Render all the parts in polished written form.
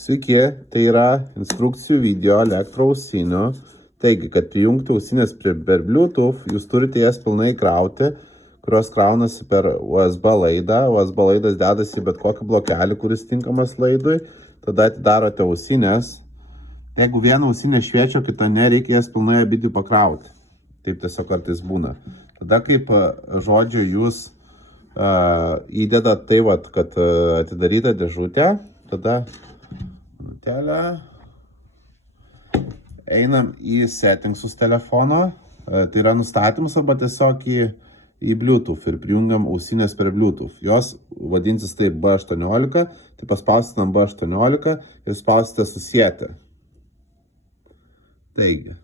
Sveiki, tai yra instrukcijų video elektroausinių. Taigi, kad prijungti ausinės per Bluetooth, jūs turite jas pilnai krauti, kurios kraunasi per USB laidą. USB laidas dedasi bet kokį blokelį, kuris tinkamas laidui. Tada atidarote ausinės. Jeigu vieną ausinę šviečia, kitą ne, reikia jas pilnai abidvi pakrauti. Taip tiesiog kartais būna. Tada kaip žodžiu jūs įdedat tai, kad atidaryta dėžutė, tada einam į settingsus telefono, tai yra nustatymus arba tiesiog į Bluetooth ir prijungiam ausinės per Bluetooth. Jos vadinsis taip B18, tai paspausite ant B18 ir spausite susieti. Taigi,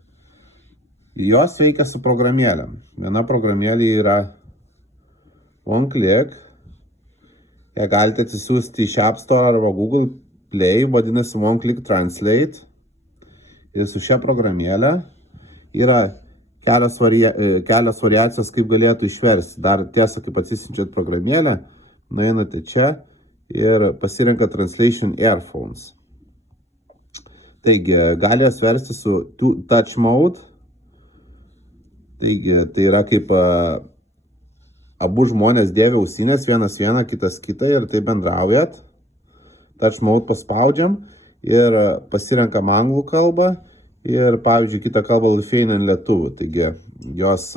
jos veikia su programėlėm. Viena programėlė yra OneClick. Ją galite atsisiųsti iš App Store arba Google Play, vadinasi OneClick Translate. Ir su šia programėlė yra kelios variacijos, kaip galėtų išversti. Dar tiesa, kaip atsisinčiat programėlę, nueinate čia ir pasirenka Translation Earphones. Taigi, gali jas versti su Touch Mode. Taigi, tai yra kaip abu žmonės dėvi ausinės, vienas vieną, kitas kitą ir tai bendraujat. Touch Mode paspaudžiam ir pasirenkam anglų kalbą ir, pavyzdžiui, kitą kalbą Lithuanian lietuvių. Taigi, jos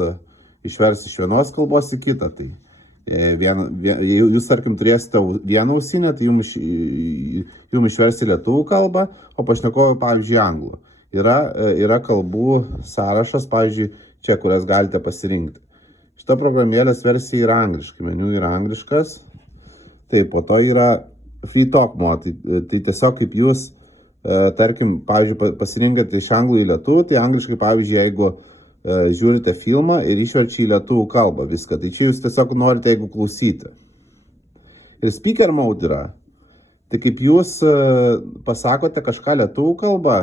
išvers iš vienos kalbos į kitą. Tai jūs, tarkim, turėsite vieną ausinę, tai jums išversi lietuvių kalbą, o pašnekovui, pavyzdžiui, anglų. Yra kalbų sąrašas, pavyzdžiui, čia, kurias galite pasirinkti. Šita programėlės versija yra angliškai, meniu yra angliškas. Taip, po to yra Free Talk Mode, tai tiesiog kaip jūs, tarkim, pavyzdžiui, pasirinkate iš anglų į lietuvių, tai angliškai, pavyzdžiui, jeigu žiūrite filmą ir išverčia į lietuvių kalbą viską, tai čia jūs tiesiog norite, jeigu klausyti. Ir Speaker Mode yra, tai kaip jūs pasakote kažką lietuvių kalbą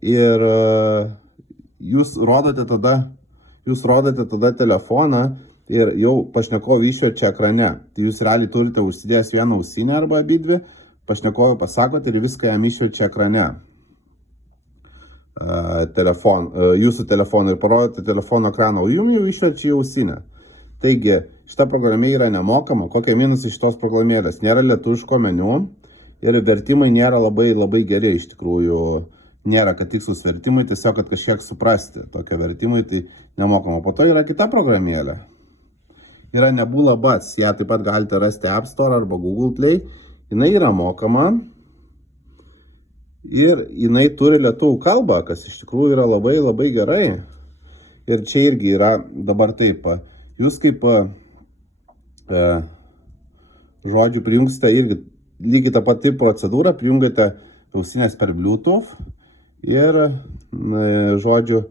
ir jūs rodote tada telefoną ir jau pašnekovai išverčia ekrane. Tai jūs realiai turite užsidėjęs vieną ausinę arba abidvi, pašnekovai pasakote ir viską jam išverčia ekrane. Jūsų telefoną ir parodote telefono ekraną, o jums jau išverčia į ausinę. Taigi, šita programė yra nemokama. Kokie minusai šitos programėlės? Nėra lietuviško meniu ir vertimai nėra labai geri iš tikrųjų. Nėra, kad tikslus vertimai, tiesiog, kad kažkiek suprasti. Tokie vertimai tai nemokama. Po to yra kita programėlė. Yra Nebula Buds. Ją taip pat galite rasti App Store arba Google Play. Jinai yra mokama. Ir jinai turi lietuvių kalbą, kas iš tikrųjų yra labai gerai. Ir čia irgi yra dabar taip. Jūs kaip žodžiu prijungsite irgi lygiai tą patį procedūrą, prijungate ausinės per Bluetooth. Ir, žodžiu,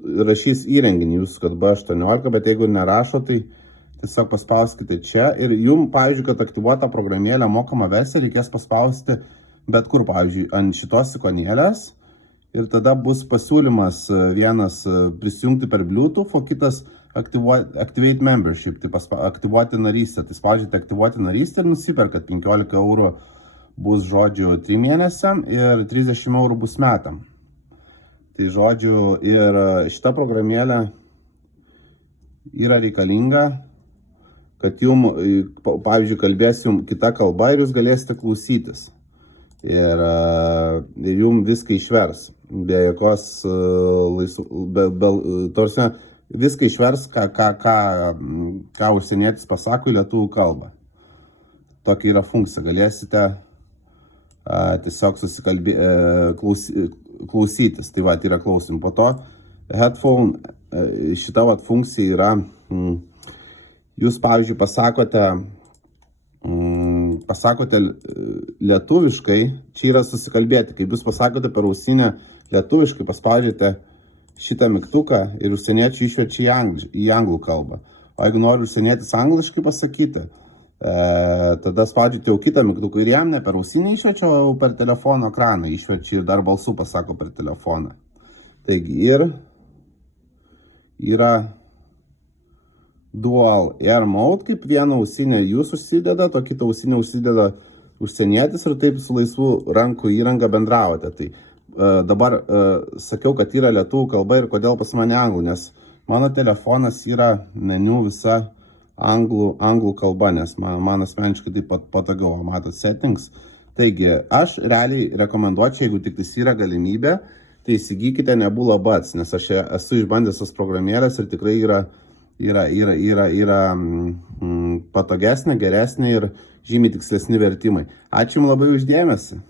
rašys įrenginį jūs, kad B18, bet jeigu nerašo, tai tiesiog paspauskite čia. Ir jums, pavyzdžiui, kad aktyvuota programėlė mokama versija, reikės paspausti bet kur, pavyzdžiui, ant šitos ikonėlės. Ir tada bus pasiūlymas vienas prisijungti per Bluetooth, o kitas Activate Membership, tai aktyvuoti narystę. Tai spaudžiate aktyvuoti narystę ir nusiperkat 15 eurų bus, žodžiu, 3 mėnesiam ir 30 eurų bus metam. Tai, žodžiu, ir šita programėlė yra reikalinga, kad jums, pavyzdžiui, kalbės jums kita kalba ir jūs galėsite klausytis. Ir jums viską išvers. Be jokios viską išvers, ką užsienietis pasako į lietuvių kalbą. Tokia yra funkcija. Galėsite tiesiog klausytis. Tai va, yra klausim. Po to headphone, šita funkcija yra, jūs, pavyzdžiui, pasakote lietuviškai, čia yra susikalbėti. Kaip jūs pasakote per ausinę lietuviškai, paspaudžiate šitą mygtuką ir užsieniečiai išverčia į anglų kalbą. O jeigu nori užsienietis angliškai pasakyti, tada spaudžiate jau kitą mygtuką ir jam ne per ausinę išverčia, o per telefono ekraną išverčia ir dar balsu pasako per telefoną. Taigi ir yra Dual Air Mode, kaip vieną ausinę jūs užsidedat, o kitą ausinę užsideda užsienietis ir taip su laisvų rankų įranga bendravote. Tai dabar sakiau, kad yra lietuvių kalba ir kodėl pas mane anglų, nes mano telefonas yra meniu visa anglų kalba, nes man asmeniškai taip pat patogiau, matot, settings. Taigi, aš realiai rekomenduočiau, jeigu tik yra galimybė, tai įsigykite Nebula Buds, nes aš esu išbandęs tas programėlės ir tikrai yra patogesnė, geresnė ir žymiai tikslesni vertimai. Ačiū jums labai už dėmesį.